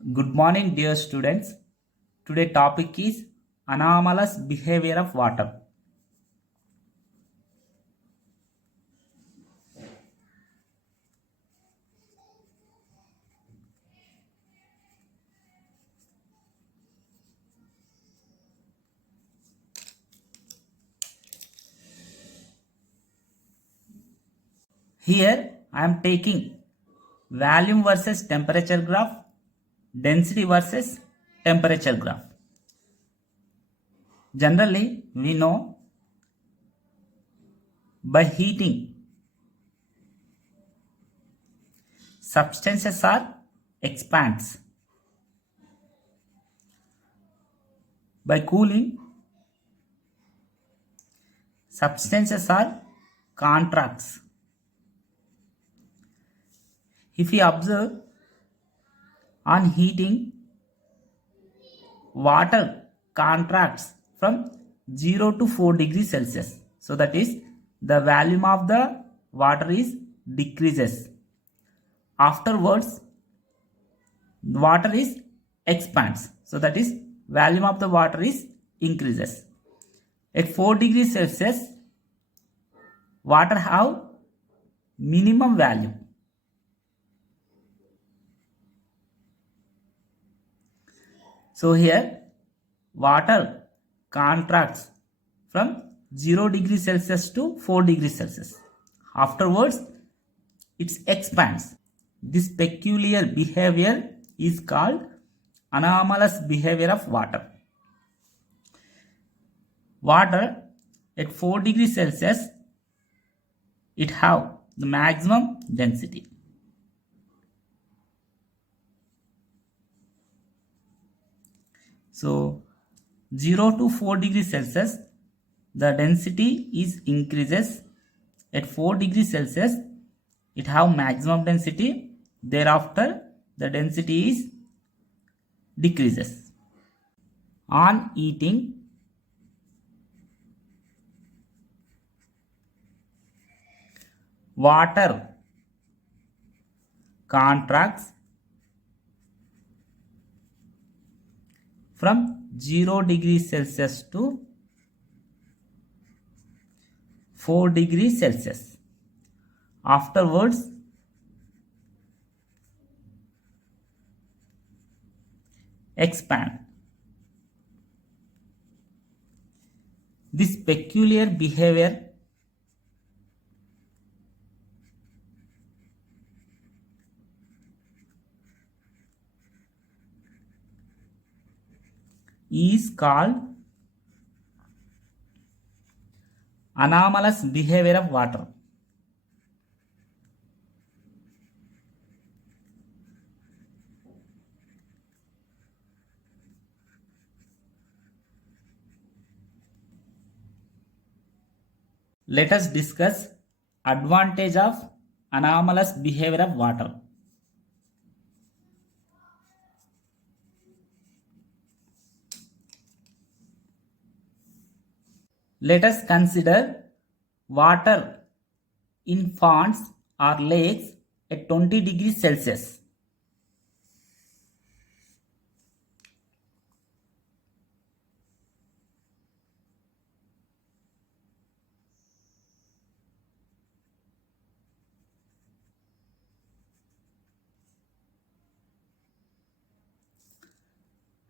Good morning, dear students. Today topic is anomalous behavior of water. Here I am taking volume versus temperature graph, density versus temperature graph. Generally, we know by heating substances are expands. By cooling substances are contracts. If we observe on heating, water contracts from 0 to 4 degrees Celsius. So that is the volume of the water is decreases. Afterwards, water is expands. So that is volume of the water is increases. At 4 degrees Celsius, water have minimum value. So here water contracts from 0 degrees Celsius to 4 degrees Celsius. Afterwards, it expands. This peculiar behavior is called anomalous behavior of water. Water at 4 degrees Celsius, it have the maximum density. So 0 to 4 degrees Celsius, the density is increases. At 4 degrees Celsius, it have maximum density. Thereafter, the density is decreases. On heating, water contracts from 0 degrees Celsius to 4 degrees Celsius. Afterwards, expand. This peculiar behavior is called anomalous behavior of water. Let us discuss advantage of anomalous behavior of water. Let us consider water in ponds or lakes at 20 degrees Celsius.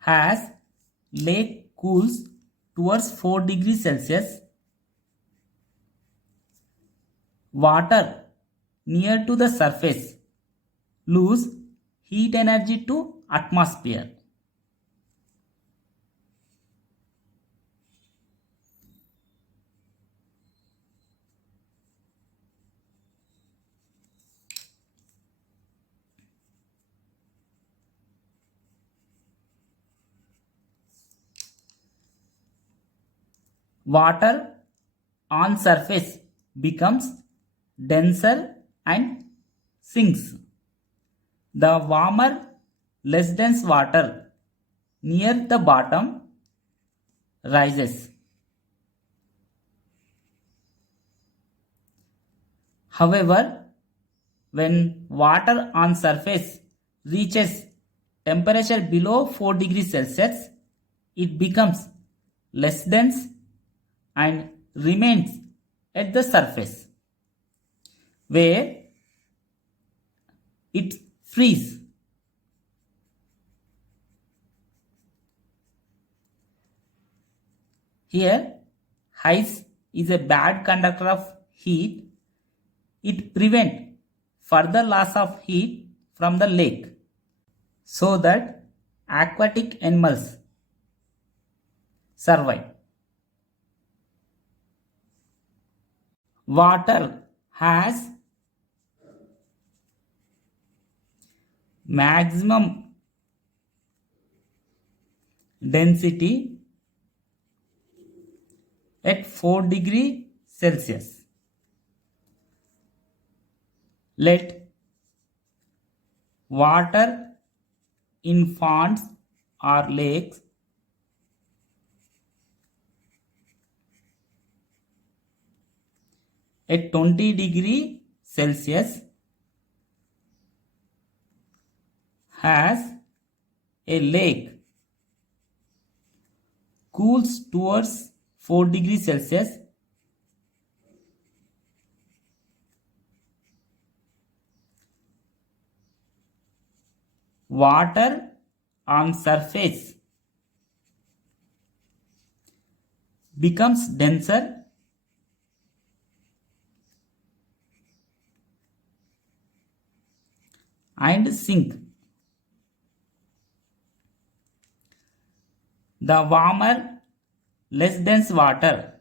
As lake cools towards 4 degrees Celsius, water near to the surface lose heat energy to atmosphere. Water on surface becomes denser and sinks. The warmer, less dense water near the bottom rises. However, when water on surface reaches temperature below 4 degrees Celsius, it becomes less dense and remains at the surface where it freezes. Here, ice is a bad conductor of heat. It prevents further loss of heat from the lake so that aquatic animals survive. Water has maximum density at 4 degrees Celsius. Let water in ponds or lakes at 20 degrees Celsius has a lake cools towards 4 degrees Celsius. Water on surface becomes denser and sink. The warmer, less dense water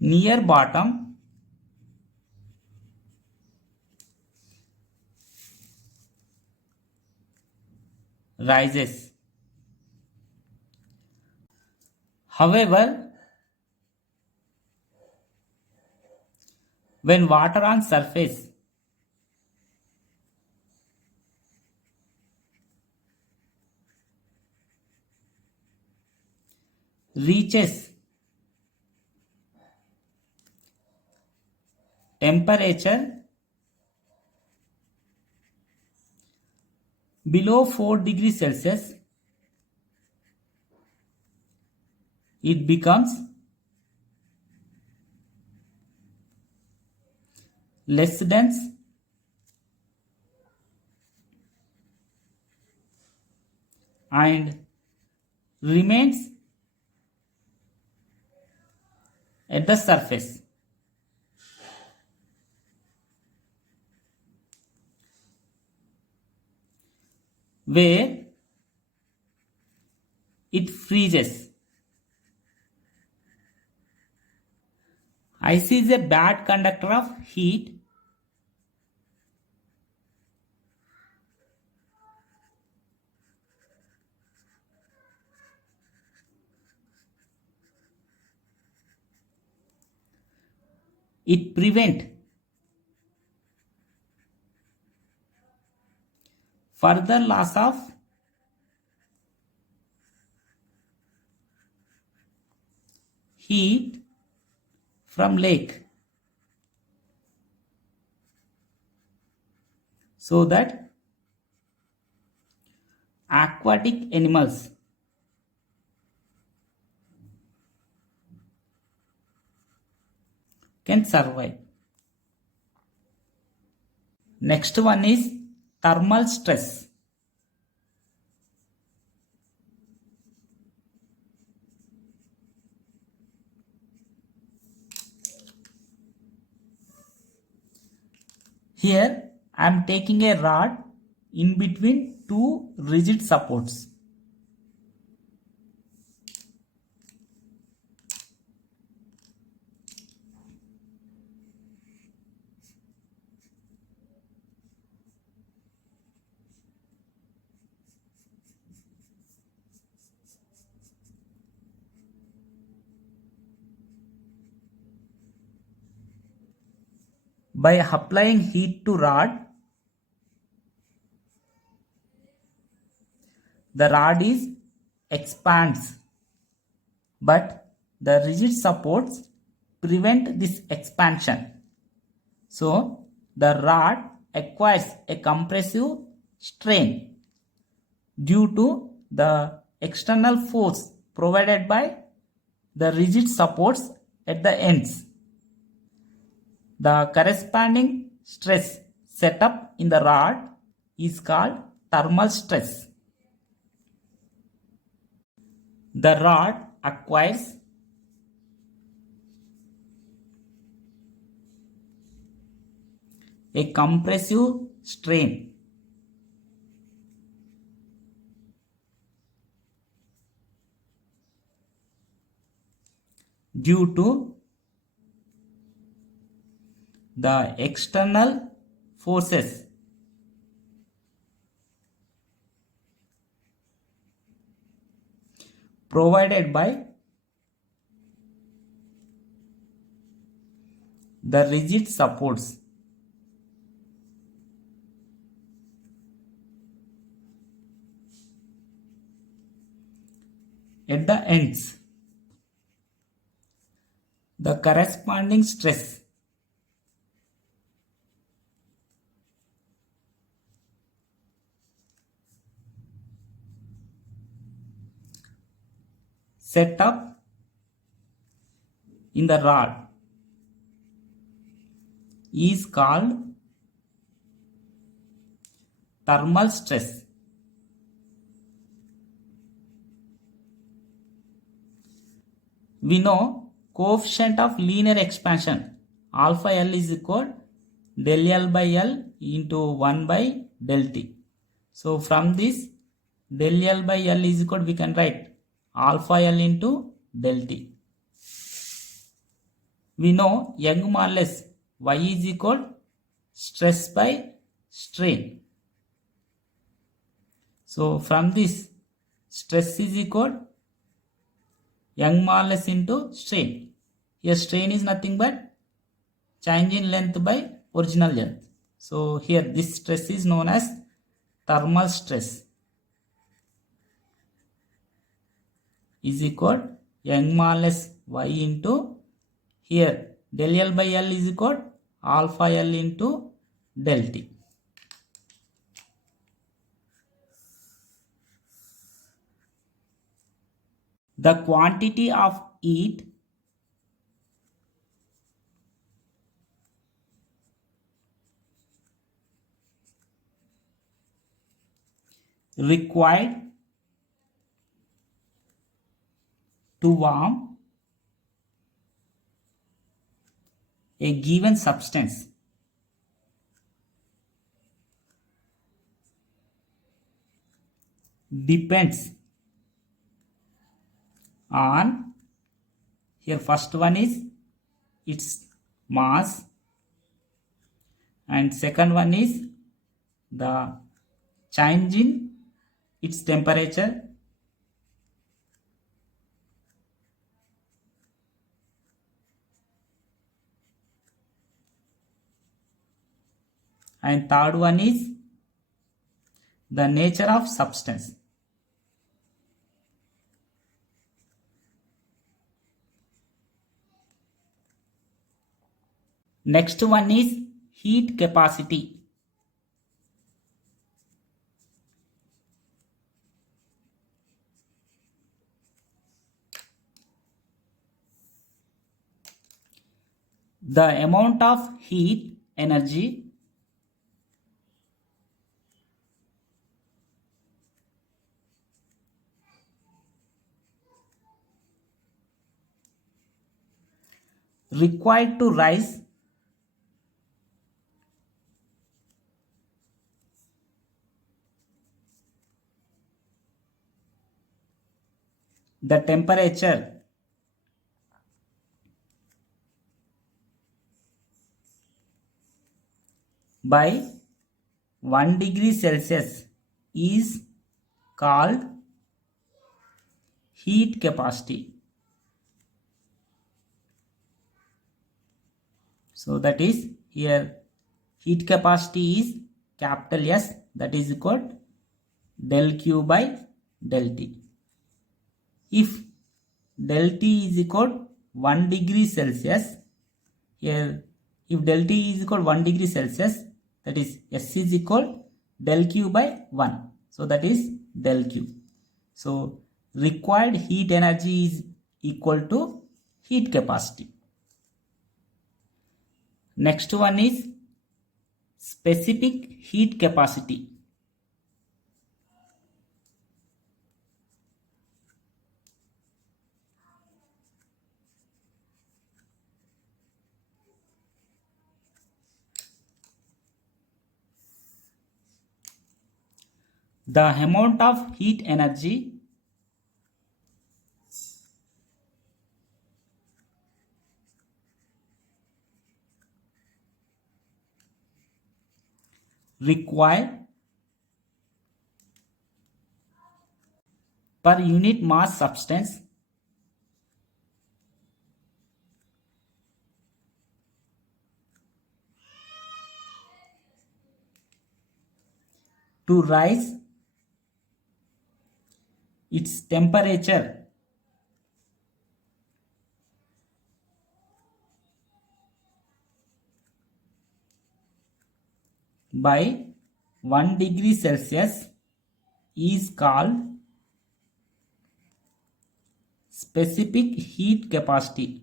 near bottom rises. However, when water on surface reaches temperature below 4 degrees Celsius, it becomes less dense and remains at the surface. Where it freezes. Ice is a bad conductor of heat. It prevents further loss of heat from lake so that aquatic animals can survive. Next one is thermal stress. Here I am taking a rod in between two rigid supports. By applying heat to rod, the rod is expands but the rigid supports prevent this expansion. So the rod acquires a compressive strain due to the external force provided by the rigid supports at the ends. The corresponding stress set up in the rod is called thermal stress. The rod acquires a compressive strain due to the external forces provided by the rigid supports. At the ends, the corresponding stress set up in the rod is called thermal stress. We know coefficient of linear expansion alpha L is equal del L by L into 1 by del T. So from this del L by L is equal, we can write alpha L into del T. We know Young modulus Y is equal stress by strain. So from this stress is equal Young modulus into strain. Here strain is nothing but change in length by original length. So here this stress is known as thermal stress is equal Young modulus Y into here del L by L is equal alpha L into del T. The quantity of heat required to warm a given substance depends on, here first one is its mass and second one is the change in its temperature and third one is the nature of substance. Next one is heat capacity. The amount of heat energy required to rise the temperature by 1 degree Celsius is called heat capacity. So that is here heat capacity is capital S, that is equal del Q by del T. If del T is equal 1 degree Celsius. Here, if del T is equal 1 degree Celsius, that is S is equal del Q by 1. So that is del Q. So required heat energy is equal to heat capacity. Next one is specific heat capacity. The amount of heat energy required per unit mass substance to rise its temperature by 1 degree Celsius is called specific heat capacity.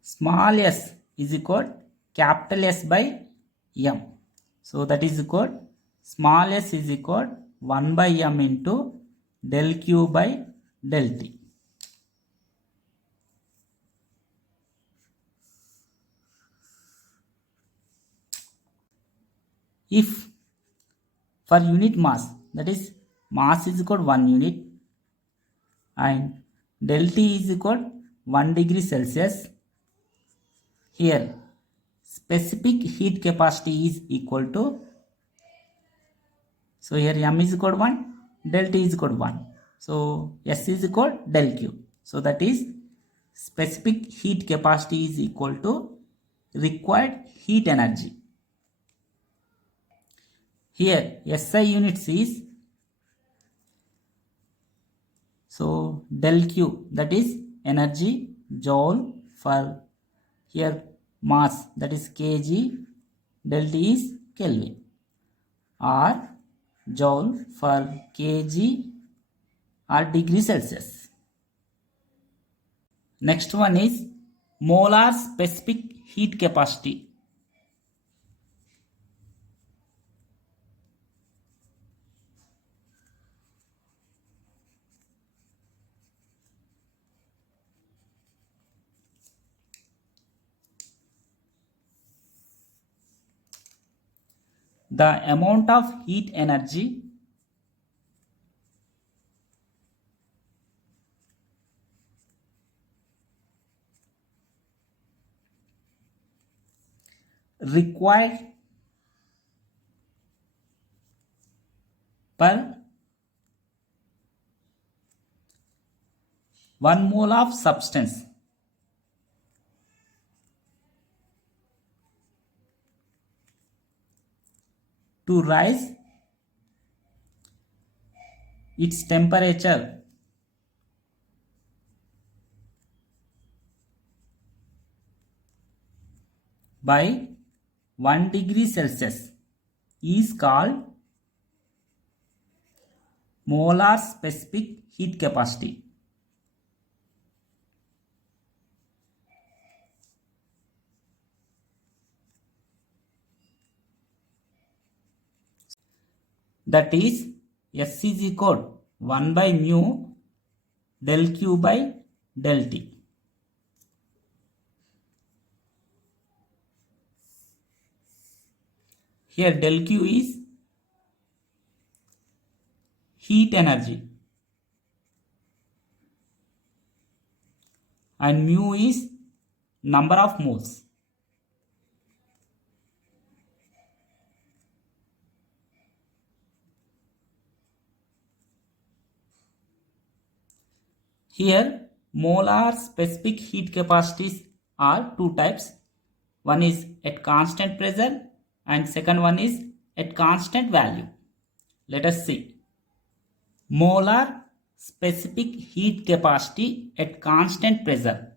Small s is equal capital S by m. So that is equal small s is equal 1 by m into del Q by del T. If for unit mass, that is mass is equal 1 unit and del T is equal 1 degree Celsius, here specific heat capacity is equal to, so here m is equal to 1, del T is equal to 1. So S is equal del Q. So that is specific heat capacity is equal to required heat energy. Here SI units is, so del Q, that is energy joule, for here mass, that is kg, del T is Kelvin, or joule for kg or degree Celsius. Next one is molar specific heat capacity. The amount of heat energy required per 1 mole of substance to rise its temperature by 1 degree Celsius is called molar specific heat capacity. That is S is equal 1 by mu del Q by del T. Here del Q is heat energy and mu is number of moles. Here molar specific heat capacities are two types. One is at constant pressure and second one is at constant value. Let us see. Molar specific heat capacity at constant pressure.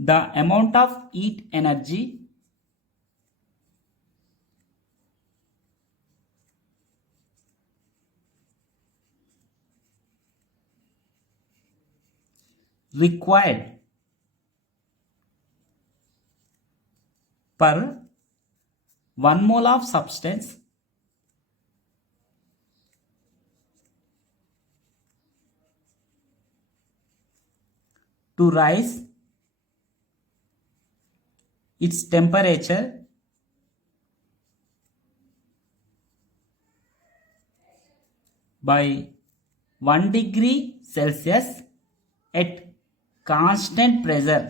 The amount of heat energy required per 1 mole of substance to rise its temperature by 1 degree Celsius at constant pressure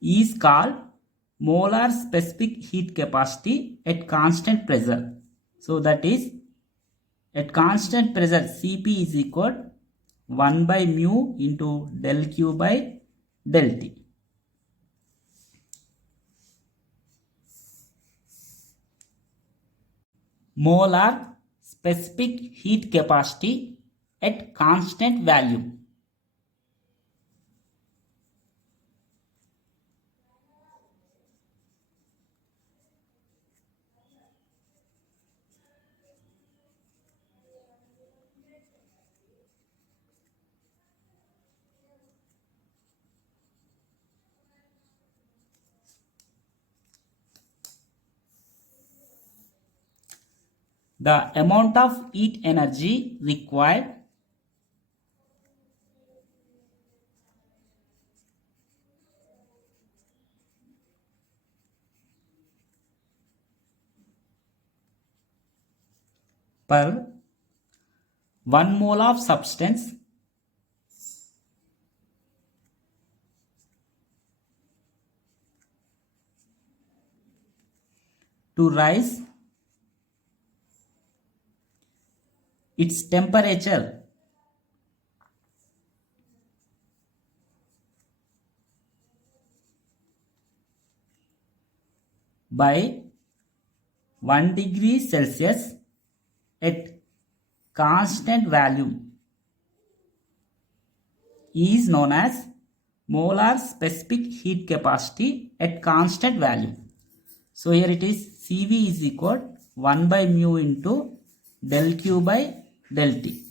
is called molar specific heat capacity at constant pressure. So that is at constant pressure Cp is equal 1 by mu into del Q by del T. Molar specific heat capacity at constant value. The amount of heat energy required per 1 mole of substance to rise its temperature by 1 degree Celsius at constant value is known as molar specific heat capacity at constant value. So here it is Cv is equal 1 by mu into del Q by del T.